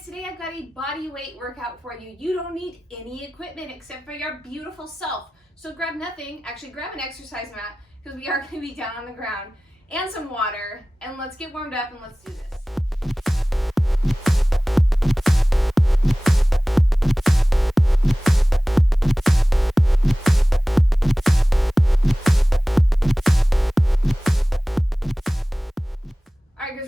guys, today I've got a body weight workout for you. You don't need any equipment except for your beautiful self. So grab nothing, actually grab an exercise mat because we are going to be down on the ground and some water, and let's get warmed up and let's do this.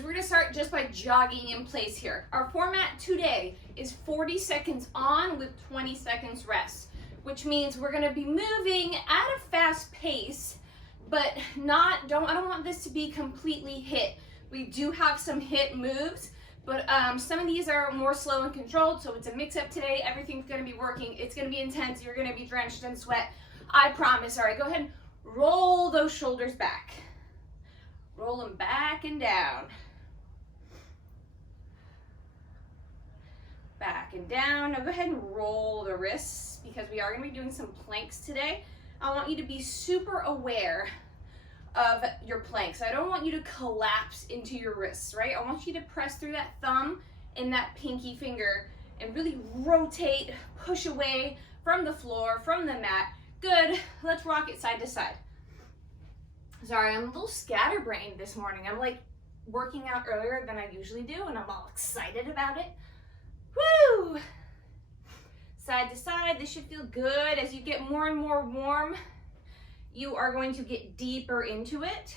We're gonna start just by jogging in place here. Our format today is 40 seconds on with 20 seconds rest, which means we're gonna be moving at a fast pace, but I don't want this to be completely hit. We do have some hit moves, but some of these are more slow and controlled, so it's a mix up today. Everything's gonna be working. It's gonna be intense. You're gonna be drenched in sweat. I promise. All right, go ahead and roll those shoulders back. Roll them back and down. Back and down. Now go ahead and roll the wrists because we are going to be doing some planks today. I want you to be super aware of your planks. I don't want you to collapse into your wrists, right? I want you to press through that thumb and that pinky finger and really rotate, push away from the floor, from the mat. Good. Let's rock it side to side. Sorry, I'm a little scatterbrained this morning. I'm like working out earlier than I usually do, and I'm all excited about it. Woo! Side to side, this should feel good. As you get more and more warm, you are going to get deeper into it.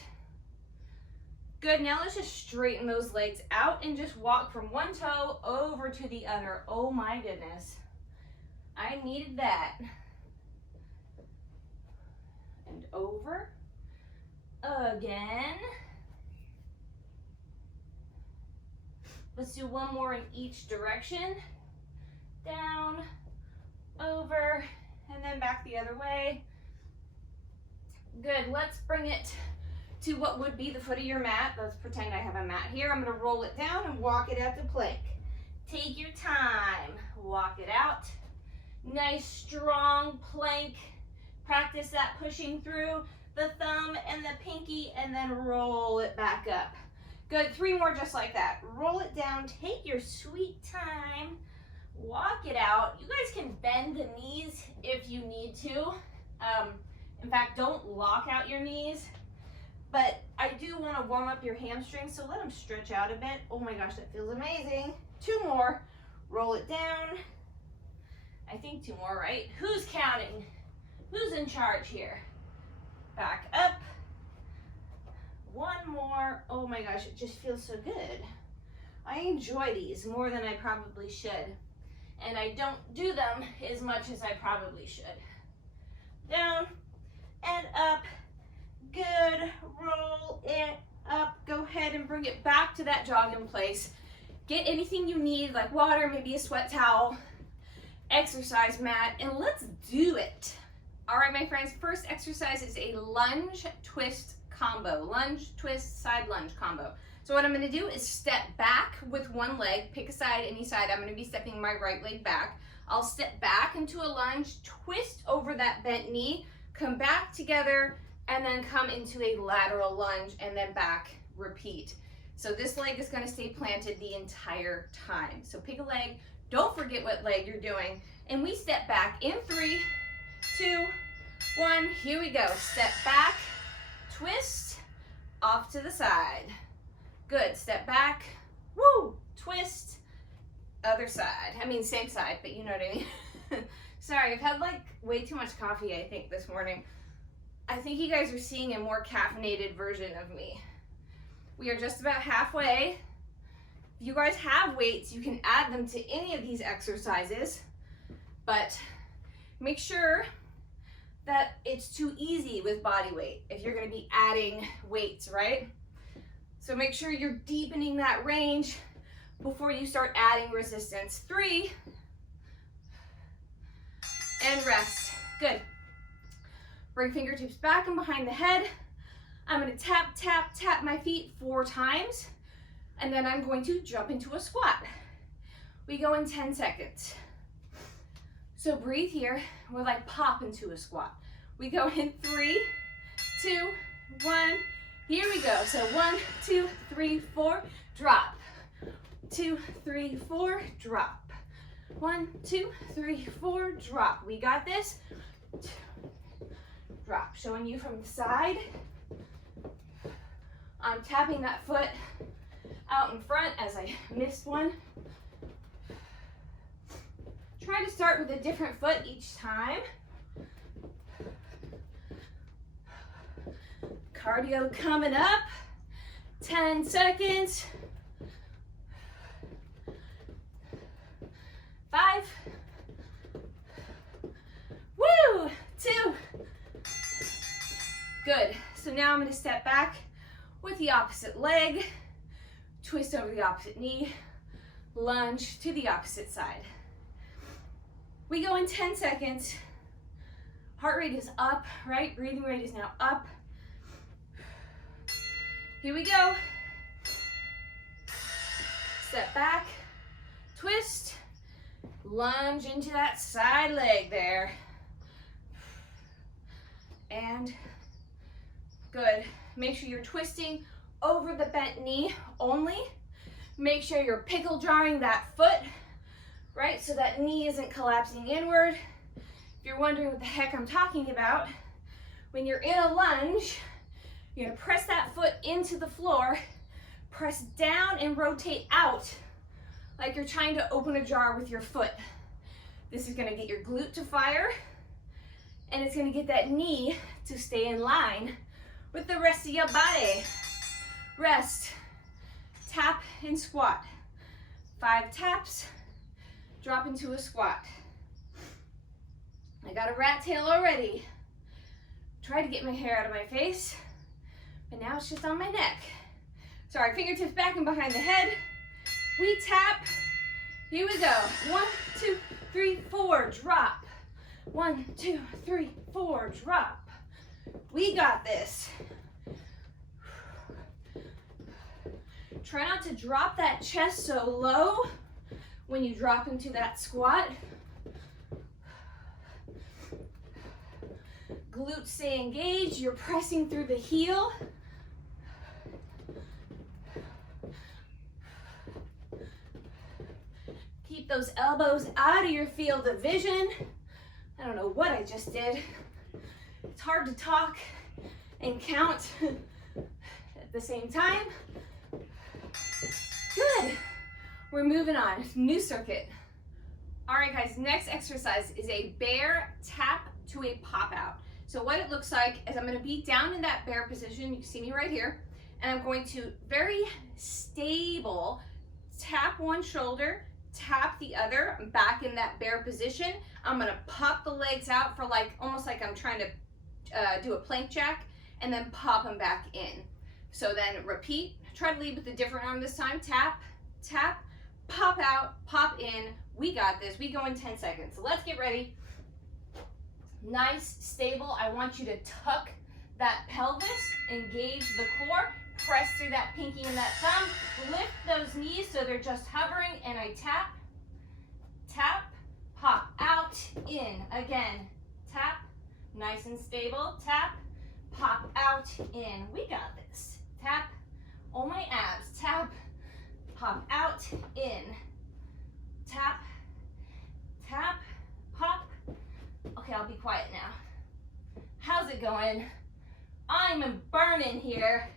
Good, now let's just straighten those legs out and just walk from one toe over to the other. Oh my goodness, I needed that. And over. Again. Let's do one more in each direction. Down, over, and then back the other way. Good, let's bring it to what would be the foot of your mat. Let's pretend I have a mat here. I'm gonna roll it down and walk it out to plank. Take your time, walk it out. Nice strong plank. Practice that pushing through the thumb and the pinky, and then roll it back up. Good, 3 more just like that. Roll it down, take your sweet time, walk it out. You guys can bend the knees if you need to. In fact, don't lock out your knees, but I do want to warm up your hamstrings, so let them stretch out a bit. Oh my gosh, that feels amazing. 2 more, roll it down. I think 2 more, right? Who's counting? Who's in charge here? Back up. 1 more. Oh my gosh, it just feels so good. I enjoy these more than I probably should. And I don't do them as much as I probably should. Down and up. Good. Roll it up. Go ahead and bring it back to that jog in place. Get anything you need, like water, maybe a sweat towel, exercise mat, and let's do it. All right, my friends, first exercise is a lunge twist combo. Lunge, twist, side lunge combo. So what I'm gonna do is step back with one leg, pick a side, any side. I'm gonna be stepping my right leg back. I'll step back into a lunge, twist over that bent knee, come back together, and then come into a lateral lunge, and then back, repeat. So this leg is gonna stay planted the entire time. So pick a leg, don't forget what leg you're doing, and we step back in 3, 2, 1, here we go. Step back, twist, off to the side. Good, step back, woo, twist, other side. I mean, same side, but you know what I mean. Sorry, I've had like way too much coffee, I think, this morning. I think you guys are seeing a more caffeinated version of me. We are just about halfway. If you guys have weights, you can add them to any of these exercises, but make sure that it's too easy with body weight if you're going to be adding weights, right? So make sure you're deepening that range before you start adding resistance. 3, and rest. Good. Bring fingertips back and behind the head. I'm going to tap, tap, tap my feet 4 times, and then I'm going to jump into a squat. We go in 10 seconds. So breathe here. We're like pop into a squat. We go in 3, 2, 1. Here we go. So 1, 2, 3, 4. Drop. 2, 3, 4, drop. 1, 2, 3, 4, drop. We got this. Drop. Showing you from the side. I'm tapping that foot out in front as I missed one. Try to start with a different foot each time. Cardio coming up. 10 seconds. 5. Woo! 2. Good. So now I'm going to step back with the opposite leg, twist over the opposite knee, lunge to the opposite side. We go in 10 seconds. Heart rate is up, right? Breathing rate is now up. Here we go. Step back, twist, lunge into that side leg there. And good. Make sure you're twisting over the bent knee only. Make sure you're pickle drawing that foot, right? So that knee isn't collapsing inward. If you're wondering what the heck I'm talking about, when you're in a lunge, you're gonna press that foot into the floor, press down and rotate out like you're trying to open a jar with your foot. This is gonna get your glute to fire, and it's gonna get that knee to stay in line with the rest of your body. Rest, tap and squat. 5 taps, drop into a squat. I got a rat tail already. Try to get my hair out of my face, but now it's just on my neck. Sorry, fingertips back and behind the head. We tap. Here we go. 1, 2, 3, 4, drop. 1, 2, 3, 4, drop. We got this. Try not to drop that chest so low when you drop into that squat. Glutes stay engaged. You're pressing through the heel. Keep those elbows out of your field of vision. I don't know what I just did. It's hard to talk and count at the same time. Good. We're moving on. New circuit. All right, guys, next exercise is a bear tap to a pop out. So what it looks like is I'm going to be down in that bear position. You can see me right here. And I'm going to very stable tap one shoulder, tap the other. I'm back in that bear position. I'm going to pop the legs out for like, almost like I'm trying to do a plank jack, and then pop them back in. So then repeat. Try to lead with a different arm this time. Tap, tap, pop out, pop in. We got this. We go in 10 seconds. So let's get ready. Nice, stable. I want you to tuck that pelvis, engage the core, press through that pinky and that thumb, lift those knees so they're just hovering, and I tap, tap, pop, out, in. Again, tap, nice and stable, tap, pop, out, in. We got this. Tap, oh my abs, tap, pop, out, in. Tap, tap, pop. Okay, I'll be quiet now. How's it going? I'm burning here.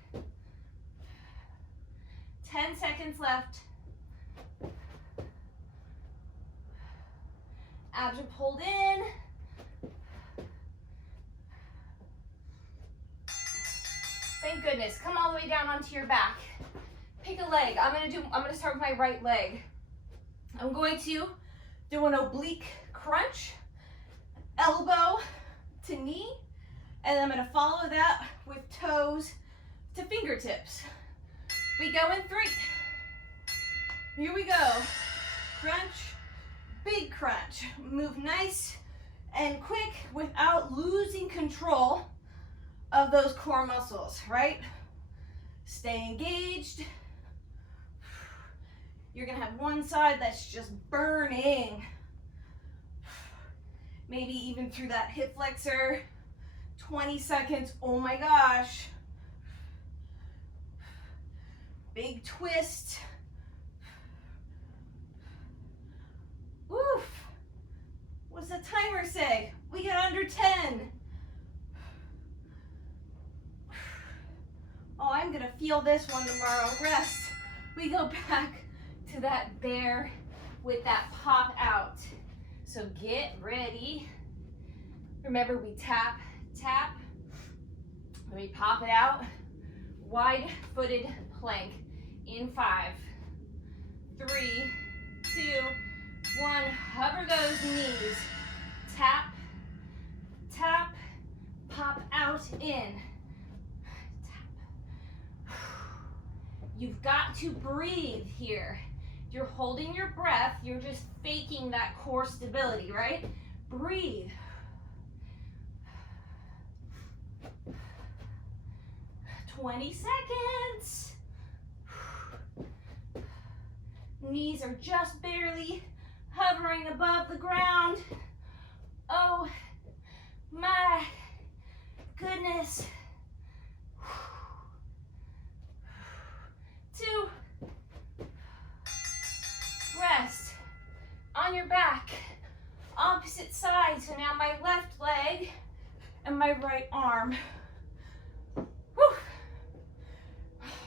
10 seconds left. Abs are pulled in. Thank goodness. Come all the way down onto your back. Pick a leg. I'm gonna start with my right leg. I'm going to do an oblique crunch, elbow to knee, and I'm gonna follow that with toes to fingertips. We go in 3. Here we go. Crunch, big crunch. Move nice and quick without losing control of those core muscles, right? Stay engaged. You're gonna have one side that's just burning. Maybe even through that hip flexor. 20 seconds, oh my gosh. Big twist. 10. Oh, I'm gonna feel this one tomorrow. Rest. We go back to that bear with that pop out. So get ready. Remember, we tap, tap. Let me pop it out. Wide-footed plank in 5, 3, 2, 1. Hover those knees. Tap, tap, pop out, in. Tap. You've got to breathe here. You're holding your breath. You're just faking that core stability, right? Breathe. "20 seconds. Knees are just barely hovering above the ground. Oh my goodness. 2. Rest on your back. Opposite side. So now my left leg and my right arm. Whew.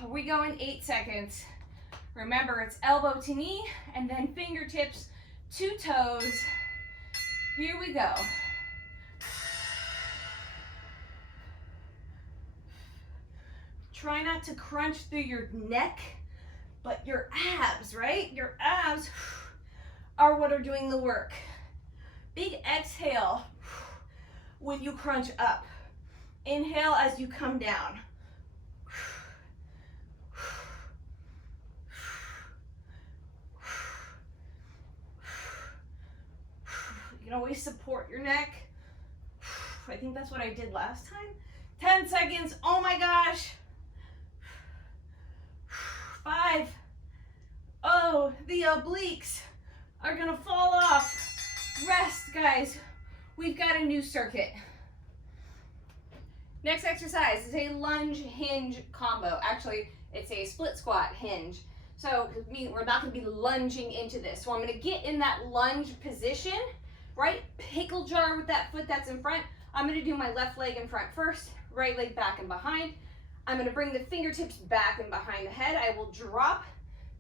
We go in 8 seconds. Remember, it's elbow to knee and then fingertips to toes. Here we go. Try not to crunch through your neck, but your abs, right? Your abs are what are doing the work. Big exhale when you crunch up. Inhale as you come down. You can always support your neck. I think that's what I did last time. 10 seconds. Oh my gosh. 5. Oh, the obliques are gonna fall off. Rest, guys. We've got a new circuit. Next exercise is a lunge hinge combo. Actually, it's a split squat hinge. So we're not gonna be lunging into this. So I'm gonna get in that lunge position, right? Pickle jar with that foot that's in front. I'm gonna do my left leg in front first, right leg back and behind. I'm gonna bring the fingertips back and behind the head. I will drop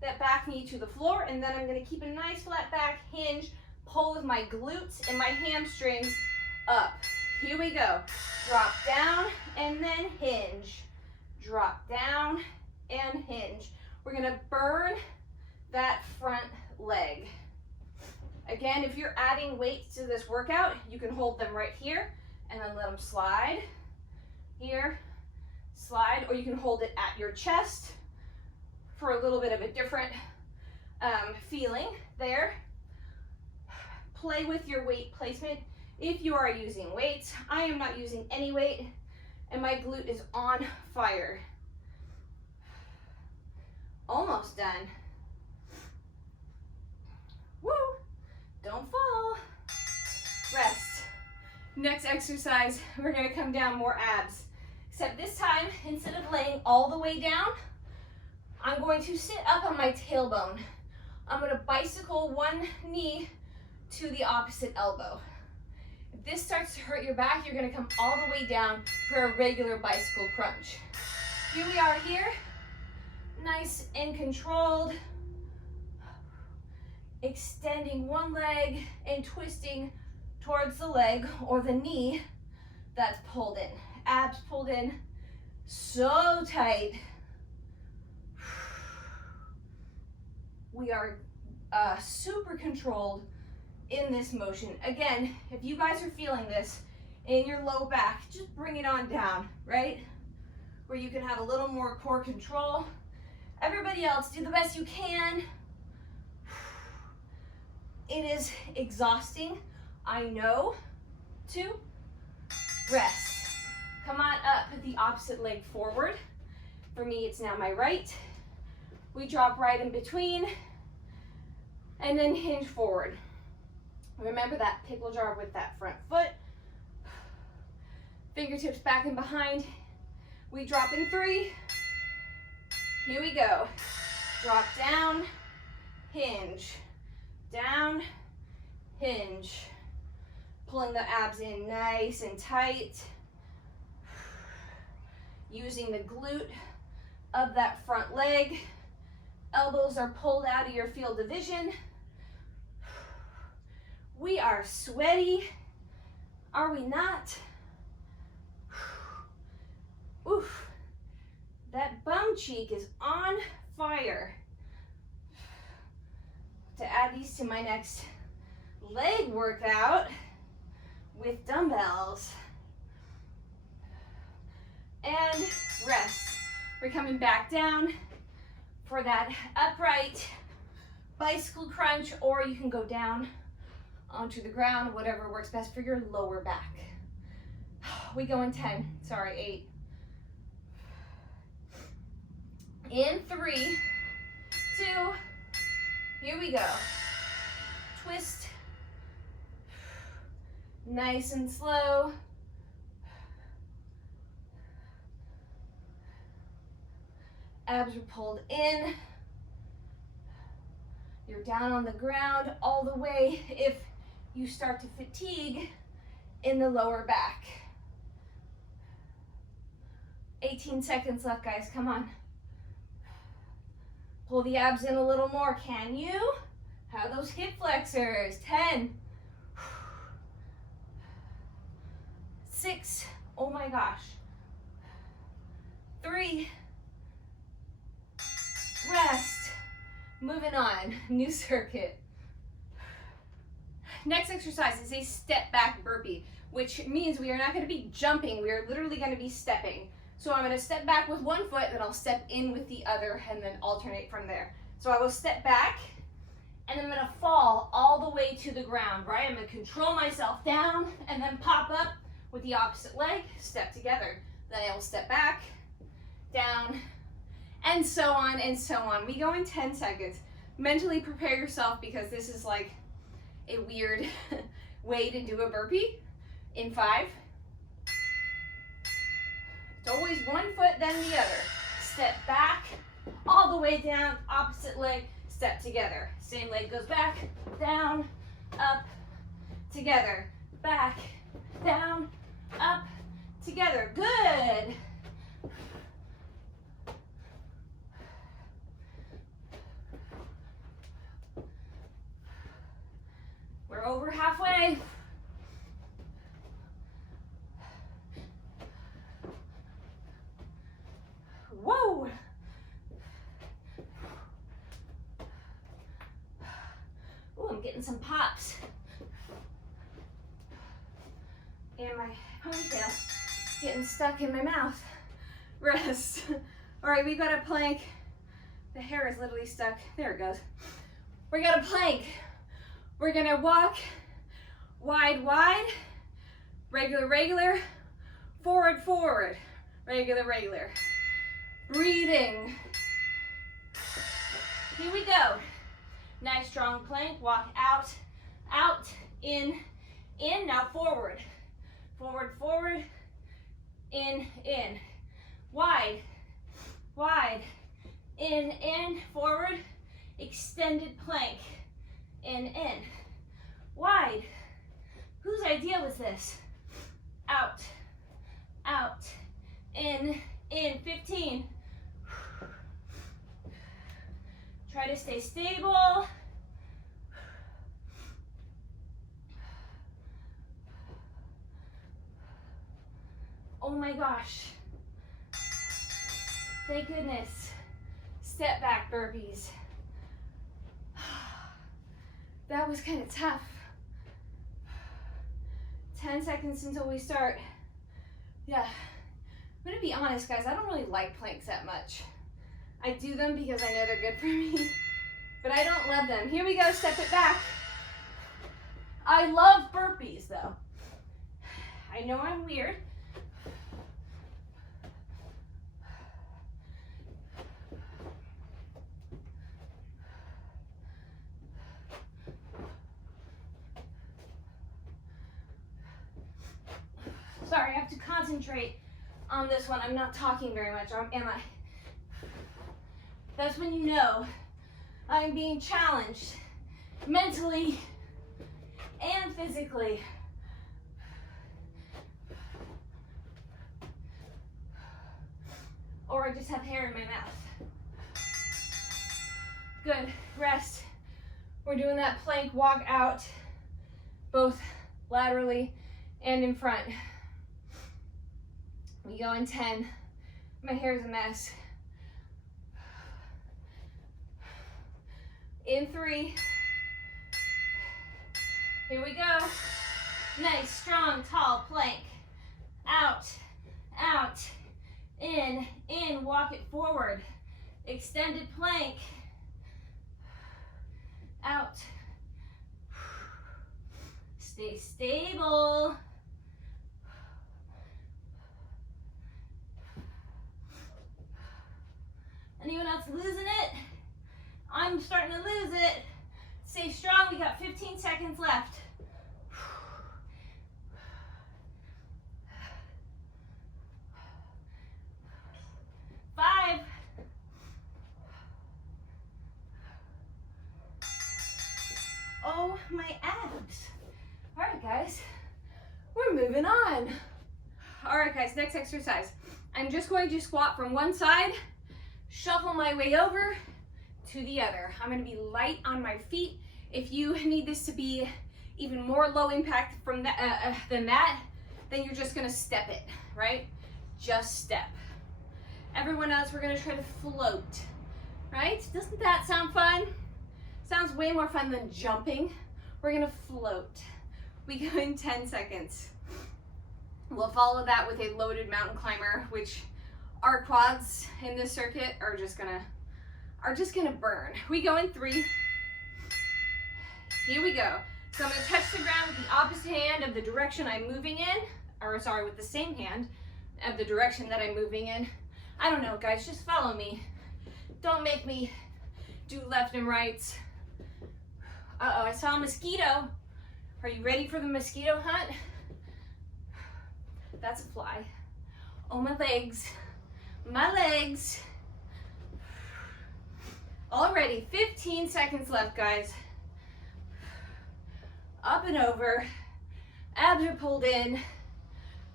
that back knee to the floor, and then I'm gonna keep a nice flat back hinge, pull with my glutes and my hamstrings up. Here we go. Drop down and then hinge. Drop down and hinge. We're gonna burn that front leg. Again, if you're adding weights to this workout, you can hold them right here and then let them slide. Here, slide, or you can hold it at your chest for a little bit of a different feeling there. Play with your weight placement if you are using weights. I am not using any weight, and my glute is on fire. Almost done. Woo! Don't fall. Rest. Next exercise, we're gonna come down more abs. Except this time, instead of laying all the way down, I'm going to sit up on my tailbone. I'm gonna bicycle one knee to the opposite elbow. If this starts to hurt your back, you're gonna come all the way down for a regular bicycle crunch. Here we are here, nice and controlled. Extending one leg and twisting towards the leg or the knee that's pulled in. Abs pulled in so tight. We are super controlled in this motion. Again, if you guys are feeling this in your low back, just bring it on down, right? Where you can have a little more core control. Everybody else, do the best you can. It is exhausting, I know, to rest. Come on up, put the opposite leg forward. For me, it's now my right. We drop right in between and then hinge forward. Remember that pickle jar with that front foot. Fingertips back and behind. We drop in 3. Here we go. Drop down, hinge. Down, hinge. Pulling the abs in nice and tight. Using the glute of that front leg. Elbows are pulled out of your field of vision. We are sweaty. Are we not? Oof. That bum cheek is on fire. To add these to my next leg workout with dumbbells. And rest. We're coming back down for that upright bicycle crunch, or you can go down onto the ground, whatever works best for your lower back. We go in 10, sorry, 8. In 3, 2, here we go. Twist. Nice and slow. Abs are pulled in. You're down on the ground all the way if you start to fatigue in the lower back. 18 seconds left, guys, come on. Pull the abs in a little more, can you? How are those hip flexors? 10. 6, oh my gosh. 3, rest. Moving on, new circuit. Next exercise is a step back burpee, which means we are not going to be jumping. We are literally going to be stepping. So I'm going to step back with one foot, then I'll step in with the other, and then alternate from there. So I will step back, and I'm going to fall all the way to the ground, right? I'm going to control myself down, and then pop up with the opposite leg, step together. Then I will step back, down, and so on and so on. We go in 10 seconds. Mentally prepare yourself, because this is like a weird way to do a burpee. In 5. It's always one foot, then the other. Step back, all the way down, opposite leg, step together. Same leg goes back, down, up, together. Back, down, up, together. Good. We're over halfway. Whoa! Oh, I'm getting some pops. And my ponytail getting stuck in my mouth. Rest. All right, we've got a plank. The hair is literally stuck. There it goes. We got a plank. We're gonna walk wide, wide, regular, regular, forward, forward, regular, regular. Breathing. Here we go. Nice strong plank. Walk out, out, in. Now forward. Forward, forward, in. Wide, wide, in, forward, extended plank. In. Wide. Whose idea was this? Out, out, in. 15. Try to stay stable. Oh my gosh. Thank goodness. Step back burpees. That was kind of tough. 10 seconds until we start. Yeah. I'm gonna be honest, guys, I don't really like planks that much. I do them because I know they're good for me, but I don't love them. Here we go, step it back. I love burpees though. I know I'm weird. Sorry, I have to concentrate on this one. I'm not talking very much, am I? That's when you know I'm being challenged mentally and physically. or I just have hair in my mouth. Good, rest. We're doing that plank walk out, both laterally and in front. We go in 10. My hair's a mess. In 3. Here we go. Nice, strong, tall plank. Out, out, in, walk it forward. Extended plank. Out. Stay stable. Anyone else losing it? I'm starting to lose it. Stay strong, we got 15 seconds left. 5. Oh, my abs. All right, guys, we're moving on. All right, guys, next exercise. I'm just going to squat from one side, shuffle my way over to the other. I'm gonna be light on my feet. If you need this to be even more low impact from that, than that, then you're just gonna step it, right? Just step. Everyone else, we're gonna try to float, right? Doesn't that sound fun? Sounds way more fun than jumping. We're gonna float. We go in 10 seconds. We'll follow that with a loaded mountain climber, which our quads in this circuit are just gonna burn. We go in 3. Here we go. So I'm gonna touch the ground with the opposite hand of the direction I'm moving in, or sorry, with the same hand of the direction that I'm moving in. I don't know, guys, just follow me. Don't make me do left and rights. Uh-oh, I saw a mosquito. Are you ready for the mosquito hunt? That's a fly. Oh, my legs. My legs. Already 15 seconds left, guys. Up and over. Abs are pulled in.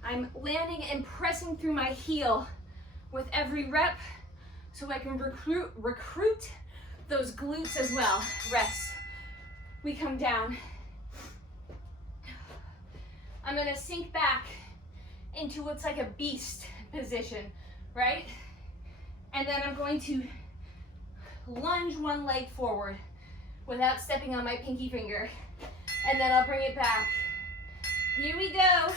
I'm landing and pressing through my heel with every rep so I can recruit those glutes as well. Rest. We come down. I'm gonna sink back into what's like a beast position, right? And then I'm going to lunge one leg forward without stepping on my pinky finger. And then I'll bring it back. Here we go.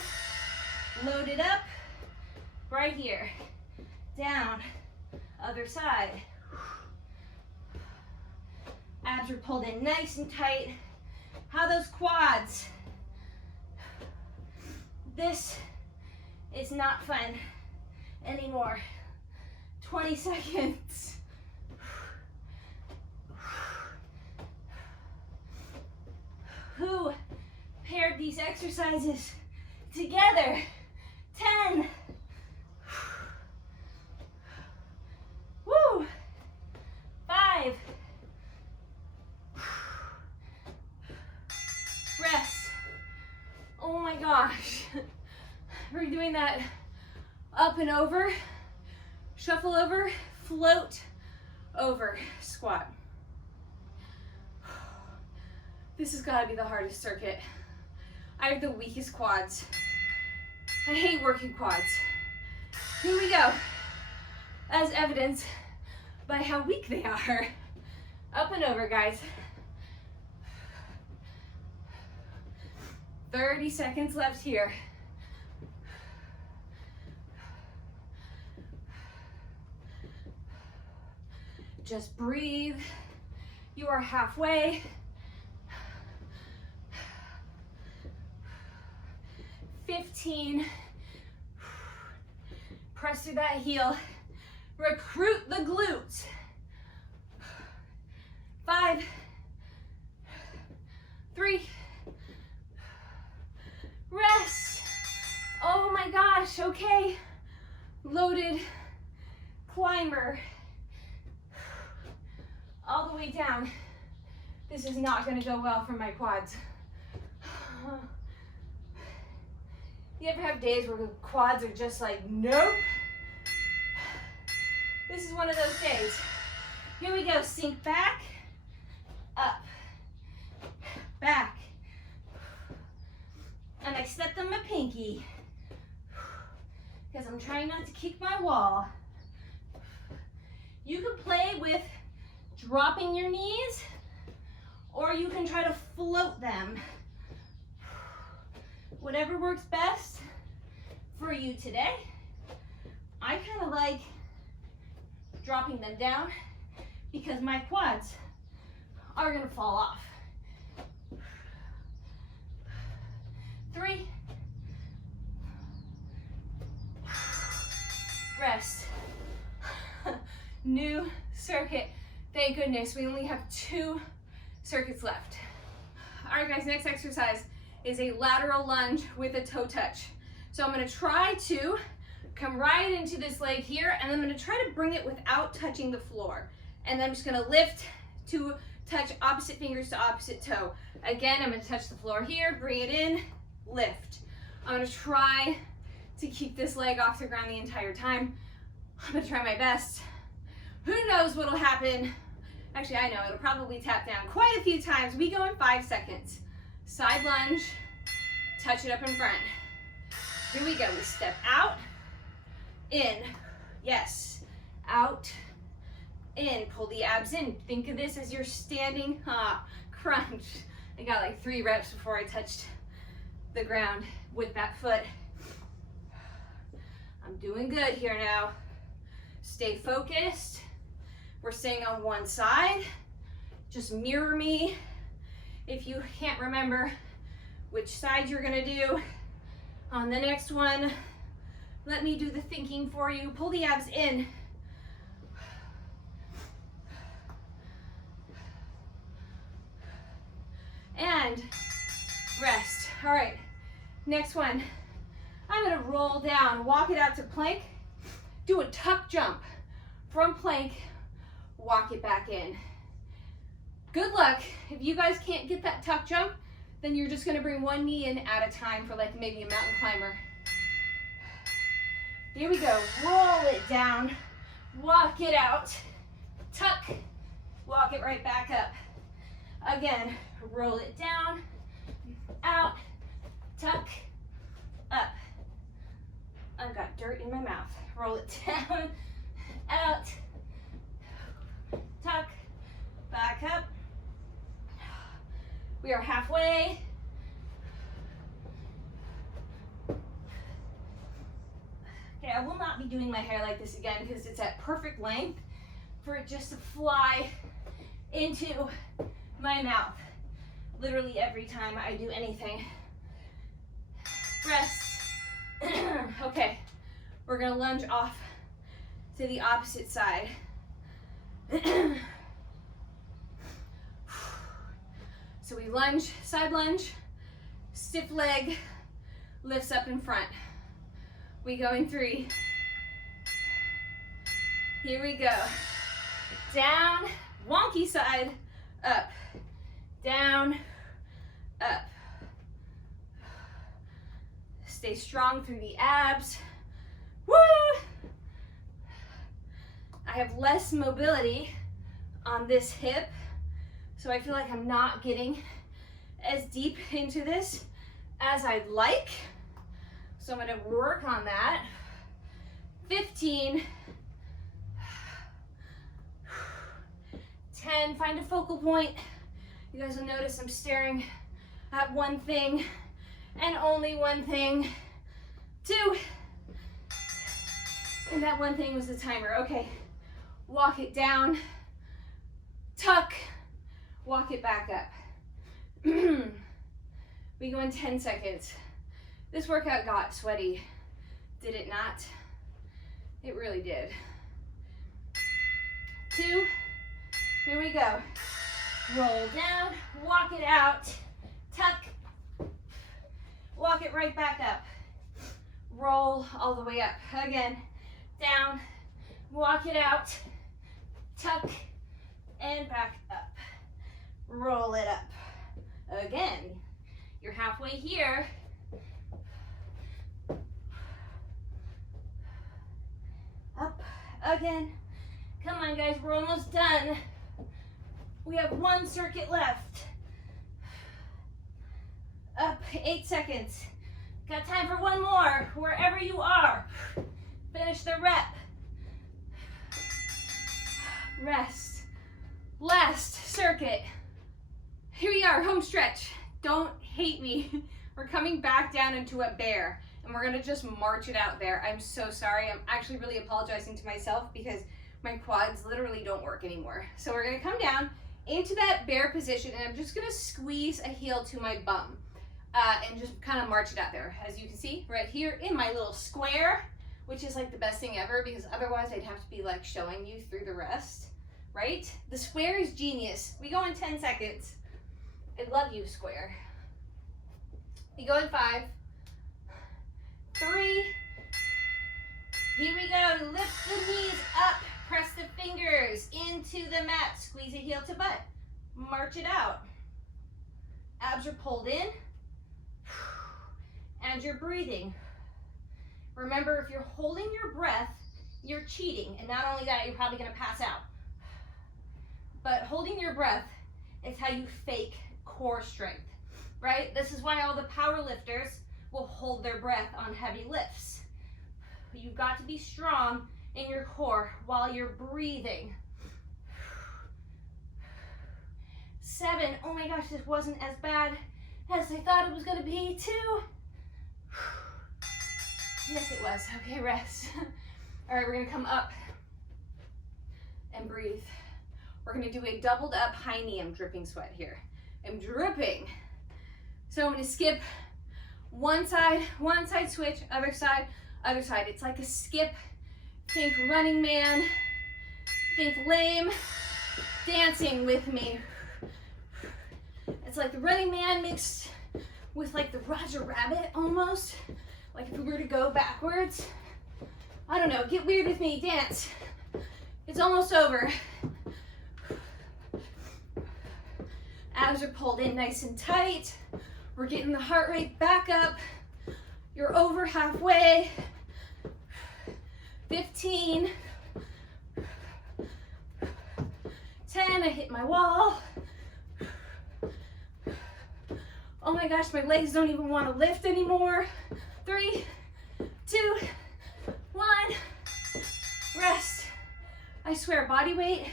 Load it up. Right here. Down. Other side. Abs are pulled in nice and tight. How are those quads? This is not fun anymore. 20 seconds. Who paired these exercises together? 10. Woo. 5. Rest. Oh my gosh. We're doing that up and over, shuffle over, float over, squat. This has got to be the hardest circuit. I have the weakest quads. I hate working quads. Here we go. As evidenced by how weak they are. Up and over, guys. 30 seconds left here. Just breathe. You are halfway. 15. Press through that heel. Recruit the glutes. 5, 3, rest. Oh my gosh, okay. Loaded climber. All the way down. This is not gonna go well for my quads. You ever have days where the quads are just like, nope? This is one of those days. Here we go, sink back, up, back. And I stepped on my pinky because I'm trying not to kick my wall. You can play with dropping your knees, or you can try to float them. Whatever works best for you today. I kind of like dropping them down because my quads are gonna fall off. 3. Rest. New circuit. Thank goodness, we only have 2 circuits left. All right, guys, next exercise is a lateral lunge with a toe touch. So I'm gonna try to come right into this leg here, and I'm gonna try to bring it without touching the floor. And I'm just gonna lift to touch opposite fingers to opposite toe. Again, I'm gonna touch the floor here, bring it in, lift. I'm gonna try to keep this leg off the ground the entire time. I'm gonna try my best. Who knows what'll happen? Actually, I know, it'll probably tap down quite a few times. We go in 5 seconds. Side lunge, touch it up in front. Here we go, we step out, in, yes, out, in, pull the abs in. Think of this as you're standing, crunch. I got like 3 reps before I touched the ground with that foot. I'm doing good here now. Stay focused. We're staying on one side. Just mirror me. If you can't remember which side you're gonna do on the next one, let me do the thinking for you. Pull the abs in. And rest. All right, next one. I'm gonna roll down, walk it out to plank, do a tuck jump from plank, walk it back in. Good luck. If you guys can't get that tuck jump, then you're just gonna bring one knee in at a time for like maybe a mountain climber. Here we go, roll it down, walk it out, tuck, walk it right back up. Again, roll it down, out, tuck, up. I've got dirt in my mouth. Roll it down, out, tuck, back up. We are halfway. Okay, I will not be doing my hair like this again because it's at perfect length for it just to fly into my mouth literally every time I do anything. Rest. Okay, we're gonna lunge off to the opposite side. So we lunge, side lunge, stiff leg, lifts up in front. We go in 3. Here we go. Down, wonky side, up, down, up. Stay strong through the abs. Woo! I have less mobility on this hip, so I feel like I'm not getting as deep into this as I'd like. So I'm gonna work on that. 15, 10, find a focal point. You guys will notice I'm staring at one thing and only one thing. 2, and that one thing was the timer. Okay, walk it down, tuck, walk it back up. We go in 10 seconds. This workout got sweaty, did it not? It really did. 2, here we go. Roll down, walk it out, tuck, walk it right back up. Roll all the way up. Again, down, walk it out, tuck, and back up. Roll it up. Again, you're halfway here. Up, again, Come on, guys, we're almost done. We have one circuit left. Up, 8 seconds. Got time for one more, wherever you are. Finish the rep. Rest. Last circuit. Here we are, home stretch. Don't hate me. We're coming back down into a bear, and we're gonna just march it out there. I'm so sorry. I'm actually really apologizing to myself because my quads literally don't work anymore. So we're gonna come down into that bear position, and I'm just gonna squeeze a heel to my bum and just kind of march it out there. As you can see right here in my little square, which is like the best thing ever because otherwise I'd have to be like showing you through the rest, right? The square is genius. We go in 10 seconds. I love you, square. We go in 5, 3, here we go. Lift the knees up, press the fingers into the mat, squeeze a heel to butt, march it out. Abs are pulled in, and you're breathing. Remember, if you're holding your breath, you're cheating, and not only that, you're probably gonna pass out. But holding your breath is how you fake core strength, right? This is why all the power lifters will hold their breath on heavy lifts. You've got to be strong in your core while you're breathing. 7, oh my gosh, this wasn't as bad as I thought it was gonna be. 2, yes it was. Okay, rest. All right, we're gonna come up and breathe. We're gonna do a doubled up high knee. I'm dripping sweat here. I'm dripping. So I'm gonna skip one side switch, other side, other side. It's like a skip. Think Running Man, think lame, dancing with me. It's like the Running Man mixed with like the Roger Rabbit almost. Like if we were to go backwards. I don't know, get weird with me, dance. It's almost over. Abs are pulled in nice and tight. We're getting the heart rate back up. You're over halfway. 15. 10, I hit my wall. Oh my gosh, my legs don't even want to lift anymore. 3, 2, 1, rest. I swear, body weight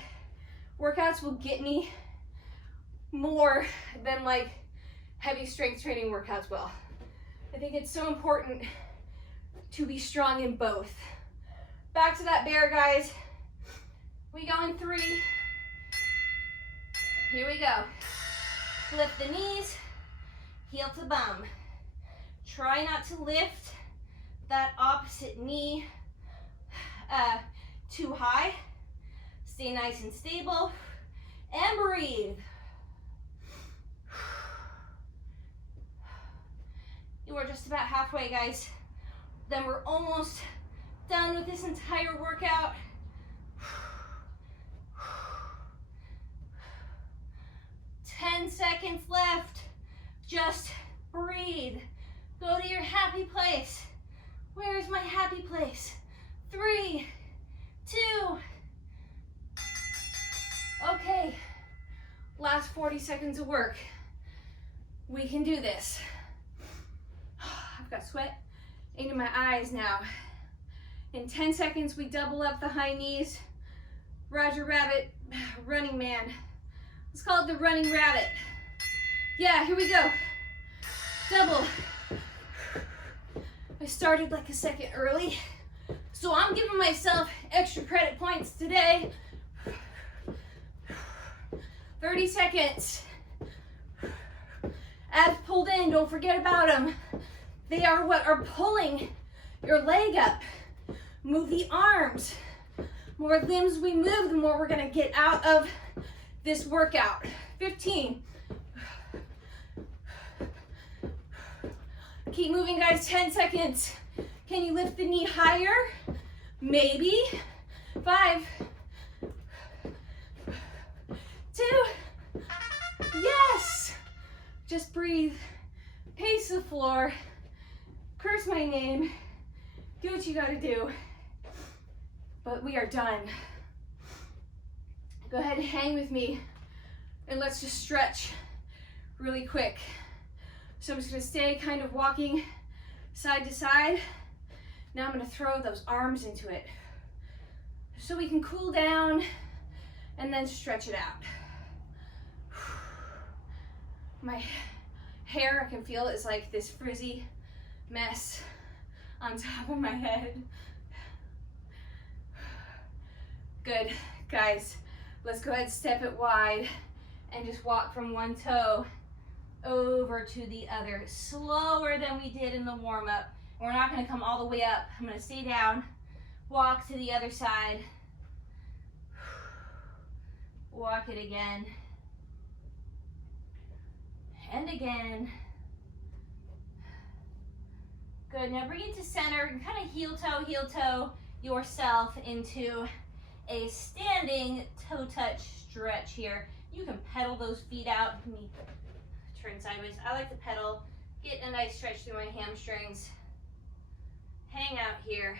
workouts will get me more than like heavy strength training workouts will. I think it's so important to be strong in both. Back to that bear, guys. We go in 3. Here we go. Lift the knees, heel to bum. Try not to lift that opposite knee too high. Stay nice and stable and breathe. You are just about halfway, guys. Then we're almost done with this entire workout. 10 seconds left. Just breathe. Go to your happy place. Where is my happy place? 3, 2. Okay. Last 40 seconds of work. We can do this. I've got sweat into my eyes now. In 10 seconds, we double up the high knees. Roger Rabbit, Running Man. Let's call it the Running Rabbit. Yeah, here we go. Double. I started like a second early, so I'm giving myself extra credit points today. 30 seconds. Abs pulled in, don't forget about them. They are what are pulling your leg up. Move the arms. More limbs we move, the more we're gonna get out of this workout. 15. Keep moving, guys, 10 seconds. Can you lift the knee higher? Maybe. 5, 2, yes! Just breathe, pace the floor, curse my name, do what you gotta do. But we are done. Go ahead and hang with me and let's just stretch really quick. So I'm just gonna stay kind of walking side to side. Now I'm gonna throw those arms into it so we can cool down and then stretch it out. My hair, I can feel, is like this frizzy mess on top of my head. Good, guys, let's go ahead and step it wide and just walk from one toe over to the other, slower than we did in the warm-up. We're not gonna come all the way up. I'm gonna stay down, walk to the other side, walk it again, and again. Good, now bring it to center and kind of heel toe yourself into a standing toe touch stretch here. You can pedal those feet out. Let me turn sideways. I like to pedal, get a nice stretch through my hamstrings, hang out here,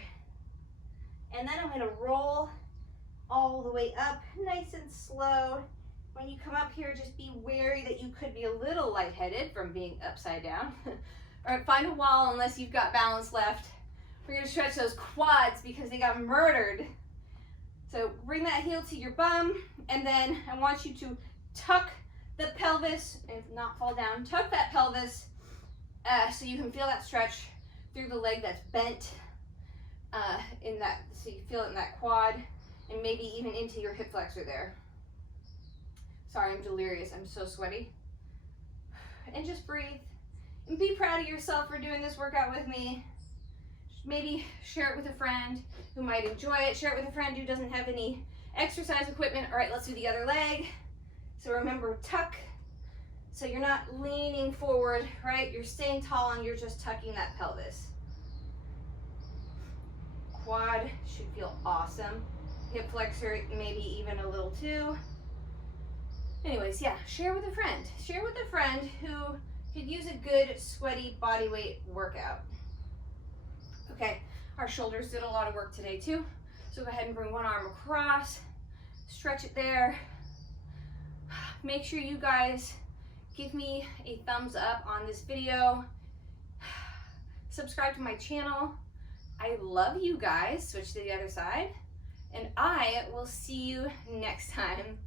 and then I'm gonna roll all the way up, nice and slow. When you come up here, just be wary that you could be a little lightheaded from being upside down. All right, find a wall unless you've got balance left. We're gonna stretch those quads because they got murdered. So bring that heel to your bum, and then I want you to tuck the pelvis, and not fall down, tuck that pelvis so you can feel that stretch through the leg that's bent in that, so you feel it in that quad, and maybe even into your hip flexor there. Sorry, I'm delirious, I'm so sweaty. And just breathe, and be proud of yourself for doing this workout with me. Maybe share it with a friend who might enjoy it. Share it with a friend who doesn't have any exercise equipment. All right, let's do the other leg. So remember, tuck. So you're not leaning forward, right? You're staying tall and you're just tucking that pelvis. Quad should feel awesome. Hip flexor, maybe even a little too. Anyways, yeah, share with a friend. Share with a friend who could use a good sweaty body weight workout. Okay, our shoulders did a lot of work today too. So go ahead and bring one arm across, stretch it there. Make sure you guys give me a thumbs up on this video. Subscribe to my channel. I love you guys. Switch to the other side. And I will see you next time.